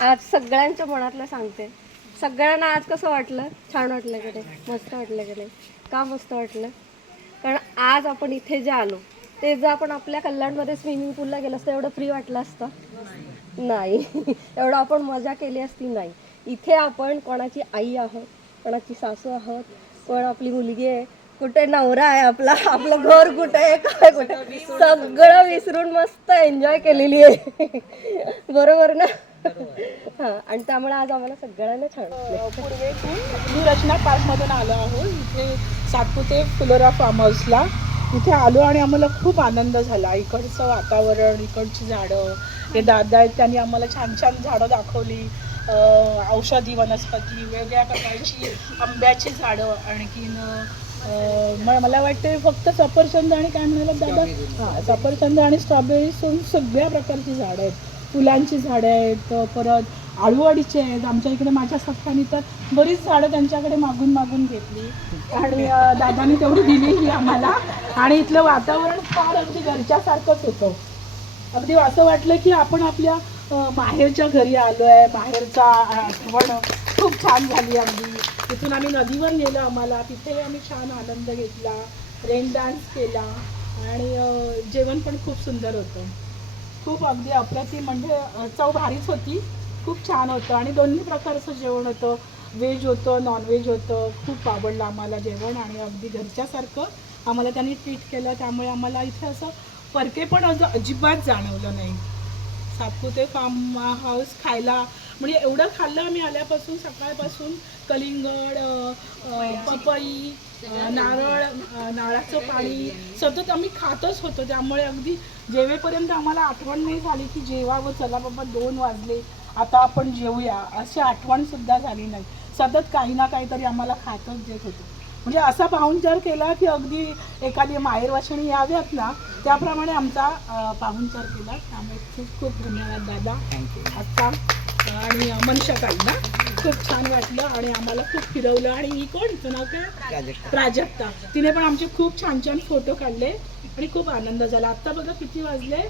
आज सगळ्यांच्या मनातलं सांगते. सगळ्यांना आज कसं वाटलं? छान वाटलं की नाही मस्त वाटलं की नाही का मस्त वाटलं? कारण आज आपण इथे जे आलो ते जर आपण आपल्या कल्याणमध्ये स्विमिंग पूलला गेलो असतं एवढं फ्री वाटलं असतं? नाही. एवढं आपण मजा केली असती नाही. इथे आपण कोणाची आई आहोत कोणाची सासू आहोत कोण आपली मुलगी आहे कुठे नवरा आहे आपला आपलं घर कुठे आहे काय कुठे सगळं विसरून मस्त एन्जॉय केलेली आहे. बरोबर ना? हा आणि त्यामुळे आज आम्हाला सगळ्यांना छान मी रचना पार्कमधून आलो आहोत. इथे सातपुते फुलोरा फार्म हाऊसला इथे आलो आणि आम्हाला खूप आनंद झाला. इकडचं वातावरण इकडची झाडं हे दादा आहेत त्यांनी आम्हाला छान छान झाडं दाखवली. अं, औषधी वनस्पती वेगळ्या प्रकारची आंब्याची झाडं आणखीन मला वाटते फक्त सफरचंद आणि काय म्हणाला दादा? हां सफरचंद आणि स्ट्रॉबेरी सोडून सगळ्या प्रकारची झाडं आहेत. फुलांची झाडं आहेत परत आळूवाडीचे आहेत. आमच्या इकडे माझ्या सख्यानी तर बरीच झाडं त्यांच्याकडे मागून मागून घेतली. आणि अं, दादानी तेवढी दिलीही आम्हाला. आणि इथलं वातावरण फार अगदी घरच्यासारखंच होतं. अगदी असं वाटलं की आपण आपल्या बाहेरच्या माहेरच्या घरी आलो आहे माहेरचा आठवण खूप छान झाली अगदी तिथून आम्ही नदीवर गेलो आम्हाला. तिथे आम्ही छान आनंद घेतला. रेन डान्स केला. आणि जेवण पण खूप सुंदर होतं. खूप अगदी अप्रतिम म्हणजे चव भारीच होती. खूप छान होतं. आणि दोन्ही प्रकारचं जेवण होतं. व्हेज होतं नॉनव्हेज होतं. खूप आवडलं आम्हाला जेवण आणि अगदी घरच्यासारखं आम्हाला त्यांनी ट्रीट केलं. त्यामुळे आम्हाला इथे असं परके पण असं अजिबात जाणवलं नाही. सातपुते फार्म हाऊस खायला. म्हणजे एवढं खाल्लं आम्ही आल्यापासून सकाळपासून कलिंगड पपई. नारळ नारळाचं पाणी सतत आम्ही खातच होतो. त्यामुळे अगदी जेवेपर्यंत आम्हाला आठवण नाही झाली की जेवावं चला बाबा दोन वाजले आता आपण जेवूया अशी आठवण सुद्धा झाली नाही. सतत काही ना काहीतरी आम्हाला खातच देत होतो. म्हणजे असा पाहुणचार केला की अगदी एखादी माहेरवाशिणी याव्यात ना त्याप्रमाणे आमचा पाहुणचार केला. त्यामुळे खूप खूप धन्यवाद दादा. आत्ता आणि मनशाताई ना खूप छान वाटलं आणि आम्हाला खूप फिरवलं. आणि ही कोण? नाव काय? प्राजक्ता तिने पण आमचे खूप छान छान फोटो काढले आणि खूप आनंद झाला. आत्ता बघा किती वाजले?